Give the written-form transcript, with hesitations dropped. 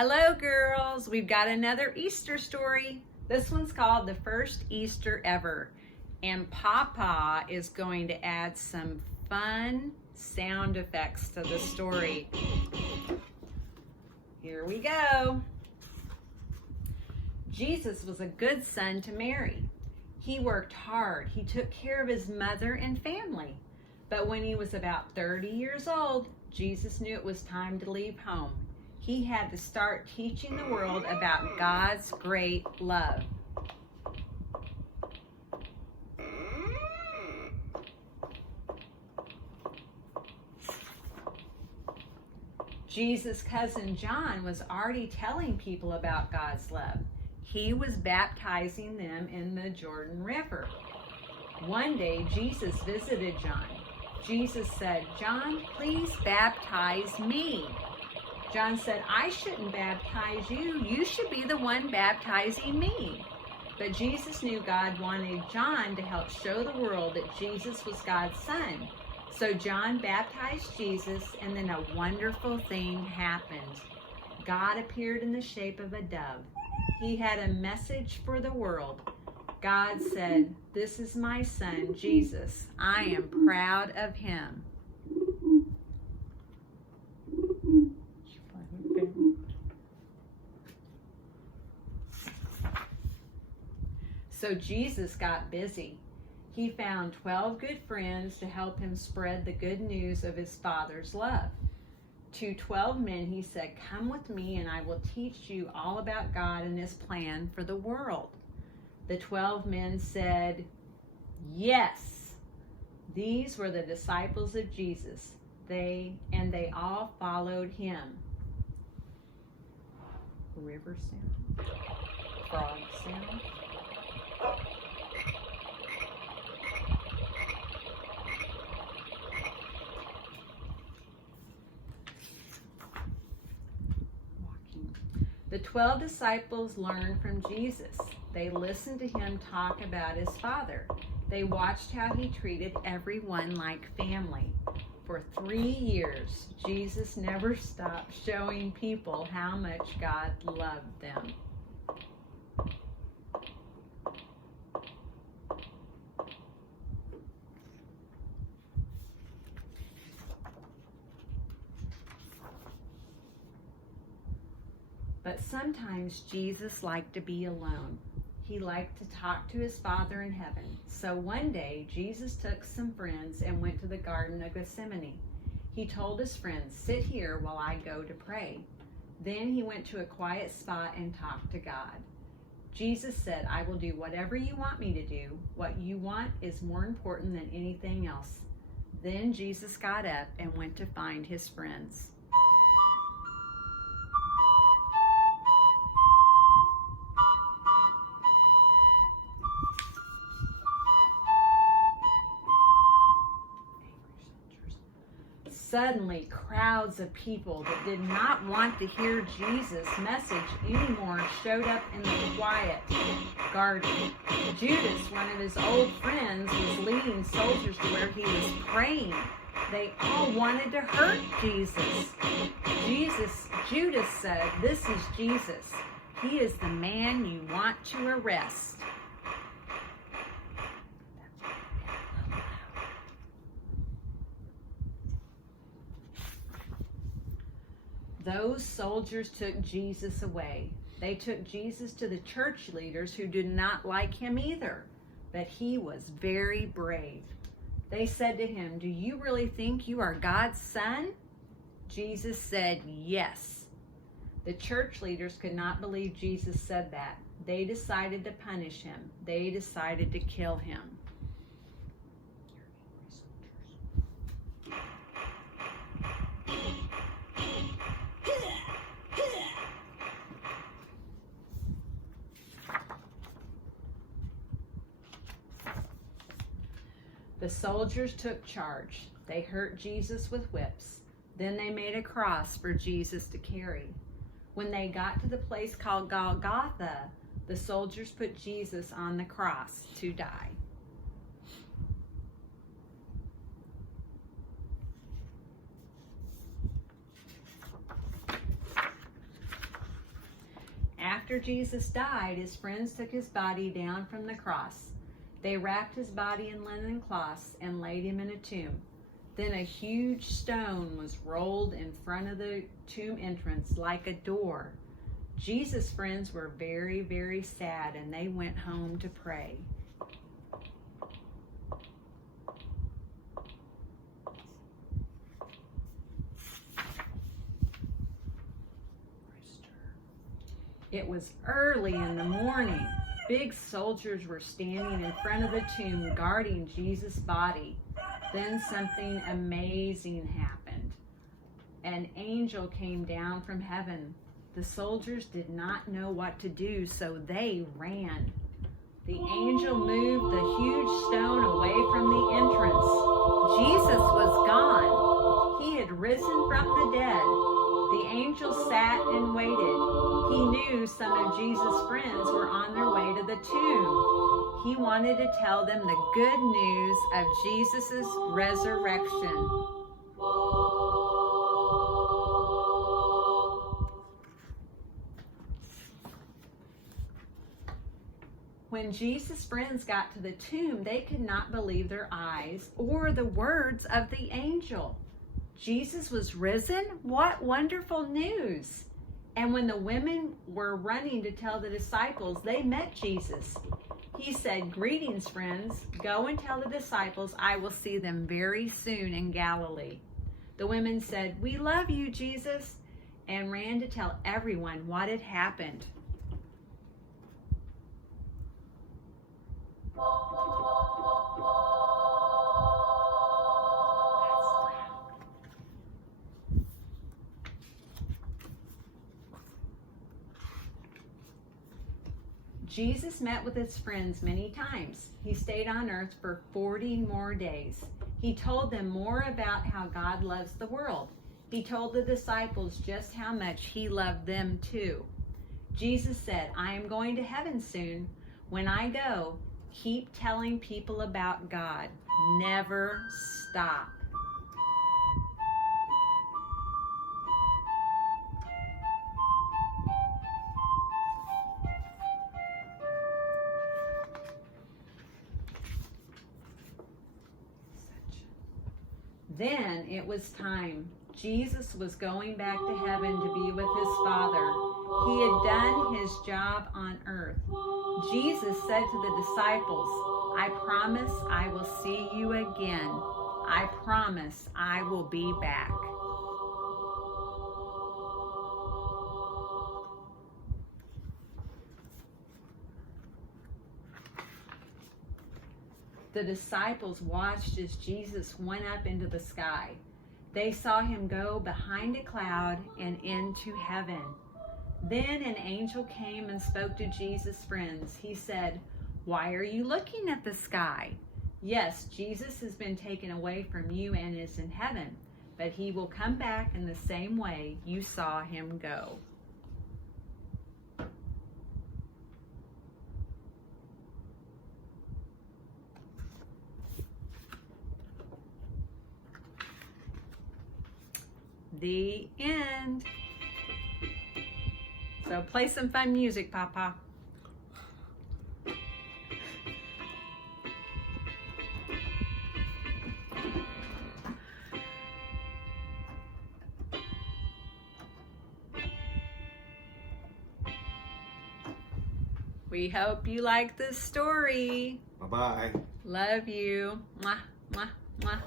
Hello girls, we've got another Easter story. This one's called The First Easter Ever. And PaPa is going to add some fun sound effects to the story. Here we go. Jesus was a good son to Mary. He worked hard. He took care of his mother and family. But when he was about 30 years old, Jesus knew it was time to leave home. He had to start teaching the world about God's great love. Jesus' cousin John was already telling people about God's love. He was baptizing them in the Jordan River. One day, Jesus visited John. Jesus said, "John, please baptize me." John said, "I shouldn't baptize you. You should be the one baptizing me." But Jesus knew God wanted John to help show the world that Jesus was God's son. So John baptized Jesus, and then a wonderful thing happened. God appeared in the shape of a dove. He had a message for the world. God said, "This is my son, Jesus. I am proud of him." So Jesus got busy. He found 12 good friends to help him spread the good news of his Father's love. To 12 men he said, "Come with me and I will teach you all about God and his plan for the world." The 12 men said, "Yes." These were the disciples of Jesus. They all followed him. River sound, frog sound. The 12 disciples learned from Jesus. They listened to him talk about his Father. They watched how he treated everyone like family. For 3 years, Jesus never stopped showing people how much God loved them. But sometimes Jesus liked to be alone. He liked to talk to his Father in heaven. So one day, Jesus took some friends and went to the Garden of Gethsemane. He told his friends, "Sit here while I go to pray." Then he went to a quiet spot and talked to God. Jesus said, "I will do whatever you want me to do. What you want is more important than anything else." Then Jesus got up and went to find his friends. Suddenly, crowds of people that did not want to hear Jesus' message anymore showed up in the quiet garden. Judas, one of his old friends, was leading soldiers to where he was praying. They all wanted to hurt Jesus. Judas said, "This is Jesus. He is the man you want to arrest." Those soldiers took Jesus away. They took Jesus to the church leaders who did not like him either, but he was very brave. They said to him, "Do you really think you are God's son?" Jesus said, "Yes." The church leaders could not believe Jesus said that. They decided to punish him. They decided to kill him. The soldiers took charge. They hurt Jesus with whips. Then they made a cross for Jesus to carry. When they got to the place called Golgotha, the soldiers put Jesus on the cross to die. after Jesus died, his friends took his body down from the cross. They wrapped his body in linen cloths and laid him in a tomb. Then a huge stone was rolled in front of the tomb entrance like a door. Jesus' friends were very, very sad, and they went home to pray. It was early in the morning. Big soldiers were standing in front of the tomb guarding Jesus' body. Then something amazing happened. An angel came down from heaven. The soldiers did not know what to do, so they ran. The angel moved the huge stone away from the entrance. Jesus was gone. He had risen from the dead. The angel sat and waited. He knew some of Jesus' friends were on their way to the tomb. He wanted to tell them the good news of Jesus' resurrection. When Jesus' friends got to the tomb, they could not believe their eyes or the words of the angel. Jesus was risen? What wonderful news! And when the women were running to tell the disciples, they met Jesus. He said, "Greetings, friends. Go and tell the disciples I will see them very soon in Galilee." The women said, "We love you, Jesus," and ran to tell everyone what had happened. Jesus met with his friends many times. He stayed on earth for 40 more days. He told them more about how God loves the world. He told the disciples just how much he loved them too. Jesus said, "I am going to heaven soon. When I go, keep telling people about God. Never stop." Then it was time. Jesus was going back to heaven to be with his Father. He had done his job on earth. Jesus said to the disciples, "I promise I will see you again. I promise I will be back." The disciples watched as Jesus went up into the sky. They saw him go behind a cloud and into heaven. Then an angel came and spoke to Jesus' friends. He said, "Why are you looking at the sky? Yes, Jesus has been taken away from you and is in heaven, but he will come back in the same way you saw him go." The end. So play some fun music, PaPa. We hope you like this story. Bye-bye. Love you. Mwah, mwah, mwah.